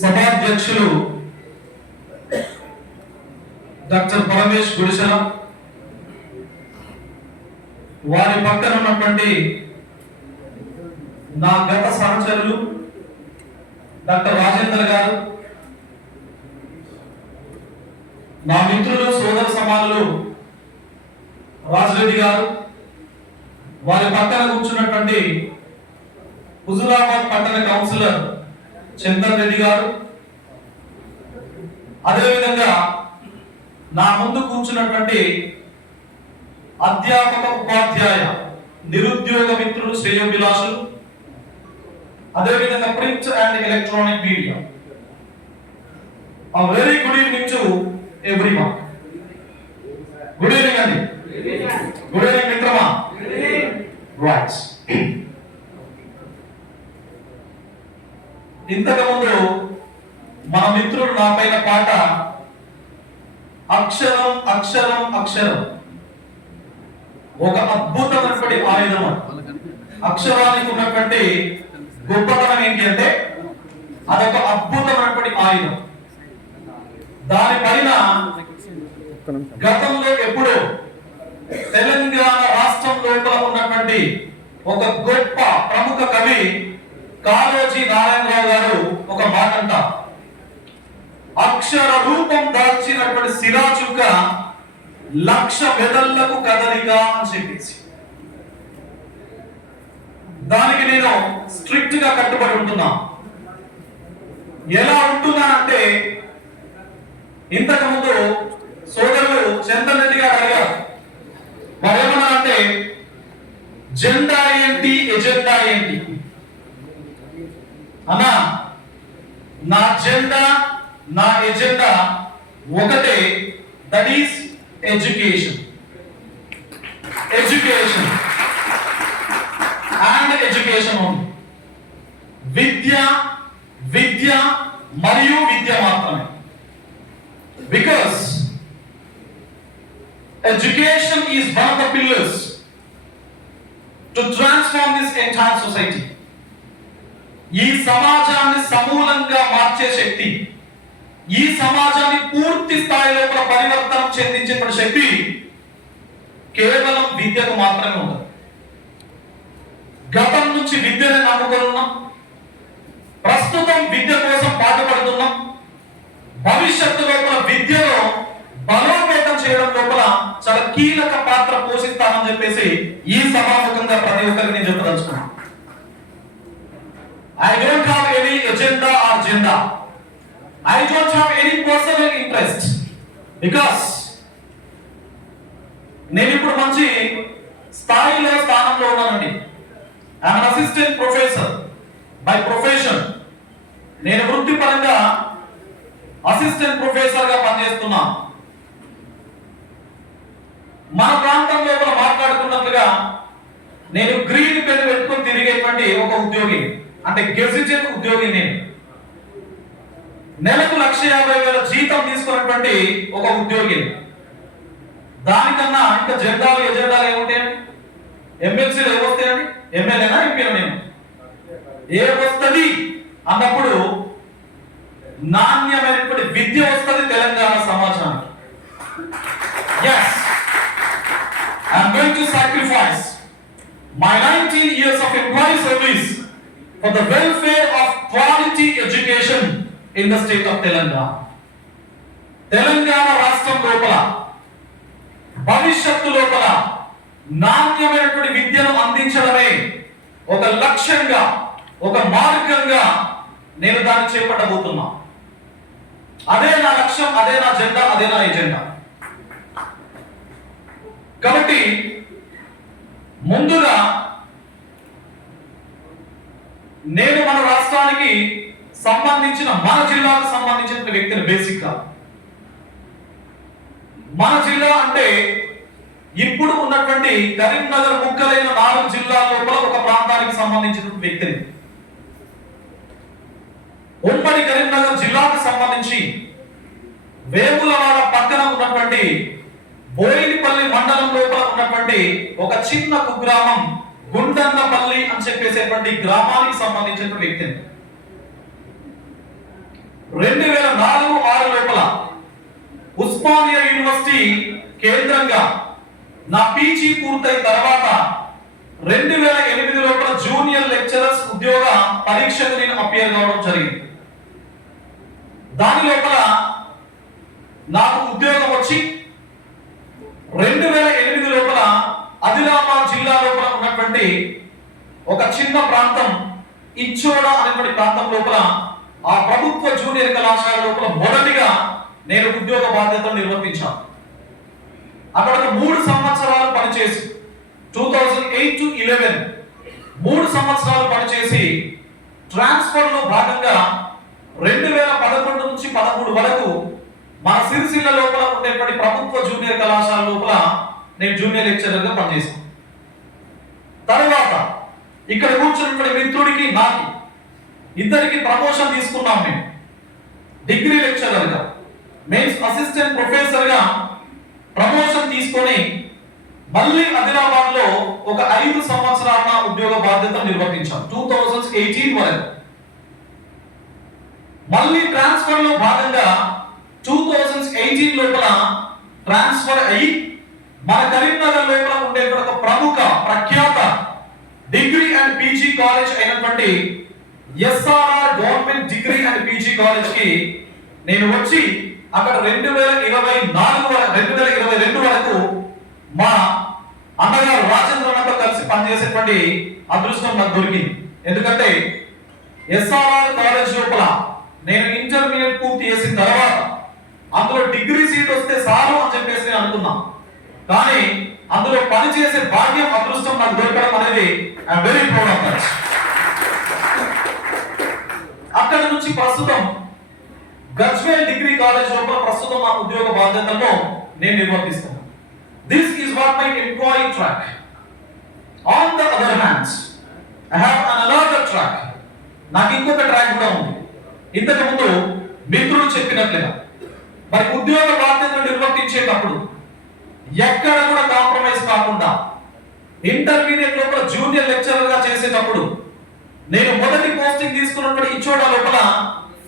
సభాధ్యక్షులు డాక్టర్ పరమేష్ గుడిసెల, వారి పక్కన ఉన్నటువంటి నా గత సహచరులు డాక్టర్ రాజేంద్ర గారు, నా మిత్రులు సోదర సమానులు రాజరెడ్డి గారు, వారి పక్కన కూర్చున్నటువంటి హుజూరాబాద్ పట్టణ కౌన్సిలర్ చందన్ రెడ్డి గారు, అదేవిధంగా నా ముందు కూర్చున్నటువంటి అధ్యాపక ఉపాధ్యాయ నిరుద్యోగ మిత్రులు శ్రేయోభిలాషులు, అదేవిధంగా print and electronic media. A very good evening to everyone. Good evening అండి. Good evening మిత్రమా. Right. ఇంతకుముందు మన మిత్రుడు నా పైన పాట అక్షరం అక్షరం అక్షరం ఒక అద్భుతమైనటువంటి ఆయుధం. అక్షరానికి ఉన్నటువంటి గొప్పతనం ఏంటి అంటే అదొక అద్భుతమైనటువంటి ఆయుధం. దానిపైన గతంలో ఎప్పుడో తెలంగాణ రాష్ట్రం లోపల ఉన్నటువంటి ఒక గొప్ప ప్రముఖ కవి కాళోజీ నారాయణరావు గారు ఒక మాట అంటారు, అక్షర రూపం దాల్చినటువంటి శిలాచుక్క లక్ష మెదళ్లకు కదలిక అని చెప్పేసి. దానికి నేను స్ట్రిక్ట్ గా కట్టుబడి ఉంటున్నా. ఎలా ఉంటున్నా అంటే, ఇంతకు ముందు సోదరులు చందన్ రెడ్డి గారు అడిగారు, మరేమన్నా అంటే జెండా ఏంటి ఎజెండా ఏంటి అన్నా. నా జెండా నా ఎజెండా ఒకటే, that is education. Education and education only. విద్య విద్య మరియు విద్య మాత్రమే. Because education is one of the pillars to transform this entire society. ఈ సమాజాన్ని సమూలంగా మార్చే శక్తి, ఈ సమాజాన్ని పూర్తి స్థాయిలో పరివర్తనం చెందించేటువంటి శక్తి కేవలం విద్యకు మాత్రమే ఉండదు. గతం నుంచి విద్యను నమ్ముకున్నాం, ప్రస్తుతం విద్య కోసం పాటుపడుతున్నాం, భవిష్యత్తు లోపల విద్యను బలోపేతం చేయడం లోపల చాలా కీలక పాత్ర పోషిస్తామని చెప్పేసి ఈ సభాముఖంగా ప్రతి ఒక్కరికి నేను చెప్పదలుచుకున్నాను. I don't have any agenda or agenda. I don't have any personal interest. Because నేను ఇప్పుడు మంచి స్థాయిలో స్థానంలో ఉన్నానండి. I am an assistant professor by profession. నేను వృత్తిపరంగా అసిస్టెంట్ ప్రొఫెసర్ గా పనిచేస్తున్నా. మన ప్రాంతం లోపల మాట్లాడుకున్నట్లుగా నేను గ్రీన్ పెన్ పెట్టుకొని తిరిగేటువంటి ఒక ఉద్యోగి, అంటే గెజిటెడ్ ఉద్యోగి. నేను నెలకు 1,50,000 జీతం తీసుకున్నటువంటి ఒక ఉద్యోగి. దానికన్నా ఇంకా జెండాలు ఎజెండాలు ఏముంటాయండి? ఎమ్మెల్సీలు ఏమొస్తాయండి? ఎమ్మెల్యేనా ఎంపీనా? నేను ఏ వస్తుంది అన్నప్పుడు నాణ్యమైనటువంటి విద్య వస్తుంది తెలంగాణ సమాజానికి. Yes, I am going to sacrifice my 19 years of employee service for the welfare of quality education in the state of Telangana. Telangana రాష్ట్రం లోపల భవిష్యత్తు లోపల నాణ్యమైనటువంటి విద్యను అందించడమే ఒక లక్ష్యంగా, ఒక మార్గంగా నేను దాన్ని చేపట్టబోతున్నా. అదే నా లక్ష్యం, అదే నా జెండా, అదే నా ఎజెండా. కాబట్టి ముందుగా నేను మన రాష్ట్రానికి సంబంధించిన, మన జిల్లాకు సంబంధించిన వ్యక్తిని. బేసిక్ గా మన జిల్లా అంటే ఇప్పుడు ఉన్నటువంటి కరీంనగర్ ముక్కలైన 4 జిల్లాల లోపల ఒక ప్రాంతానికి సంబంధించిన వ్యక్తిని. ఉమ్మడి కరీంనగర్ జిల్లాకు సంబంధించి వేములవాడ పక్కన ఉన్నటువంటి బోయినపల్లి మండలం లోపల ఉన్న ఉన్నటువంటి ఒక చిన్న కుగ్రామం గుండన్నపల్లి అని చెప్పేసేటువంటి గ్రామానికి సంబంధించిన వ్యక్తిని 2004-6 లోపల ఉస్మానియా యూనివర్సిటీ కేంద్రంగా నా పీజీ పూర్తయిన తర్వాత 2008 లోపల జూనియర్ లెక్చరర్స్ ఉద్యోగ పరీక్షకు నేను అపియర్ కావడం జరిగింది. దాని లోపల నాకు ఉద్యోగం వచ్చి 2008 లోపల ఆదిలాబాద్ జిల్లా లోపల ఉన్నటువంటి ఒక చిన్న ప్రాంతం ఇచ్చోడ అనేటువంటి ప్రాంతం లోపల ఆ ప్రభుత్వ జూనియర్ కళాశాల లోపల మొదటిగా నేను ఉద్యోగ బాధ్యతలు నిర్వర్తించాను. అక్కడ 3 సంవత్సరాలు పనిచేసి 2008 to 11 3 సంవత్సరాలు పనిచేసి ట్రాన్స్ఫర్ లో భాగంగా 2011 నుంచి 13 వరకు మన సిరిసిల్ల లోపల ఉండేటువంటి ప్రభుత్వ జూనియర్ కళాశాల లోపల నేను జూనియర్ లెక్చరర్ గా పనిచేశాను. తర్వాత ఇక్కడ కూర్చున్నటువంటి మిత్రుడికి నాకు ఇద్దరికి ప్రమోషన్ తీసుకున్నాం. మేము డిగ్రీ లెక్చరర్ గా మెయిన్స్ అసిస్టెంట్ ప్రొఫెసర్ గా ప్రమోషన్ తీసుకొని మళ్ళీ ఆదిలాబాద్ లో ఒక 5 సంవత్సరాల ఉద్యోగ బాధ్యతలు నిర్వర్తించాం 2018 వరకు. మళ్ళీ ట్రాన్స్ఫర్ లో భాగంగా 2018 లోపల ట్రాన్స్ఫర్ అయ్యి మన కరీంనగర్ లోపల ఉండే ఒక ప్రముఖ ప్రఖ్యాత డిగ్రీ అండ్ పీజీ కాలేజ్ అయినటువంటి SRR government degree and PG college కి నేను వచ్చి అక్కడ 2022 వరకు మా అన్నగారు రాజేంద్రతో కలిసి పనిచేసేటువంటి అదృష్టం నాకు దొరికింది. ఎందుకంటే ఎస్ఆర్ఆర్ కాలేజ్ లోపల నేను ఇంటర్మీడియట్ పూర్తి చేసిన తర్వాత అందులో డిగ్రీ సీట్ వస్తే చాలు అని చెప్పేసి నేను అనుకున్నా. కానీ అందులో పనిచేసే భాగ్యం అదృష్టం నాకు దొరకడం అనేది I'm very proud of that. అక్కడ నుంచి ప్రస్తుతం గజ్వేల్ డిగ్రీ కాలేజ్ లోపల ప్రస్తుతం నా ఉద్యోగ బాధ్యతలను నేను నిర్వర్తిస్తున్నాను. This is what my employee track. On the other hands I have another track. నాకు ఇంకొక ట్రాక్ కూడా ఉంది. ఇంతకు ముందు మిత్రులు చెప్పినట్లుగా మరి ఉద్యోగ బాధ్యతలు నిర్వర్తించేటప్పుడు ఎక్కడ కూడా కాంప్రమైజ్ కాకుండా ఇంటర్మీడియట్ లోపల జూనియర్ లెక్చరర్ గా చేసేటప్పుడు నేను మొదటి పోస్టింగ్ తీసుకున్నప్పుడు ఇచ్చోడ లోపల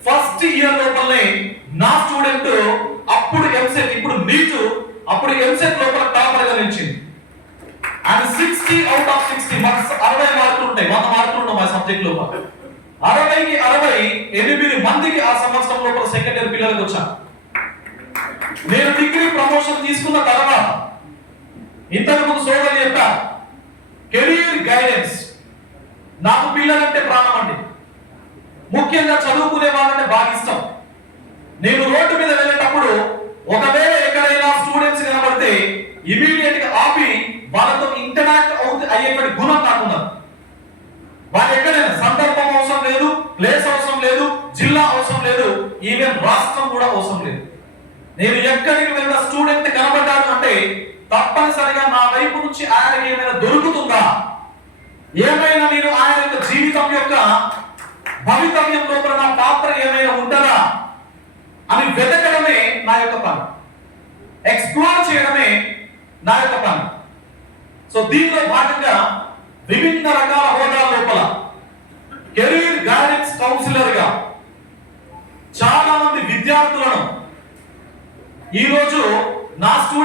ఫస్ట్ ఇయర్ లోపలనే నా స్టూడెంట్ అప్పుడు ఎంసెట్ ఇప్పుడు నీట్ అప్పుడు ఎంసెట్ లోపల టాపర్ గా నిలిచింది. అండ్ 60 out of 60 మార్క్స్ 60 మార్కులు ఉంటాయి. 100 మార్కులు ఉంటాయి మా సబ్జెక్ట్ లోపల. 60కి 68 మందికి ఆ సంవత్సరం లోపల సెకండ్ ఇయర్ పిల్లలకు వచ్చాను. నేను డిగ్రీ ప్రమోషన్ తీసుకున్న తర్వాత ఇంతకు ముందు సోదరులు చెప్పారు కెరీర్ గైడెన్స్. నాకు పిల్లలంటే ప్రాణం అండి. ముఖ్యంగా చదువుకునే వాళ్ళంటే బాగా ఇష్టం. నేను రోడ్డు మీద వెళ్ళేటప్పుడు ఒకవేళ ఎక్కడైనా స్టూడెంట్స్ కనబడితే ఇమీడియట్ గా ఆపి వాళ్ళతో ఇంటరాక్ట్ అయ్యేటువంటి గుణం నాకున్నది. వాళ్ళు ఎక్కడైనా సందర్భం అవసరం లేదు, ప్లేస్ అవసరం లేదు, జిల్లా అవసరం లేదు, ఈవెన్ రాష్ట్రం కూడా అవసరం లేదు. నేను ఎక్కడికి వెళ్ళిన స్టూడెంట్ కనబడ్డాడు అంటే తప్పనిసరిగా నా వైపు నుంచి ఆయనకి ఏమైనా దొరుకుతుందా, ఏమైనా నేను ఆయన యొక్క జీవితం యొక్క భవితవ్యం లోపల నా పాత్ర ఏమైనా ఉంటుందా అని వెతకడమే నా యొక్క పని, ఎక్స్ప్లోర్ చేయడమే నా యొక్క పని. సో దీనిలో భాగంగా విభిన్న రకాల హోదాల లోపల కెరీర్ గైడెన్స్ కౌన్సిలర్ గా చాలా మంది విద్యార్థులను ఈరోజు నా స్టూడెంట్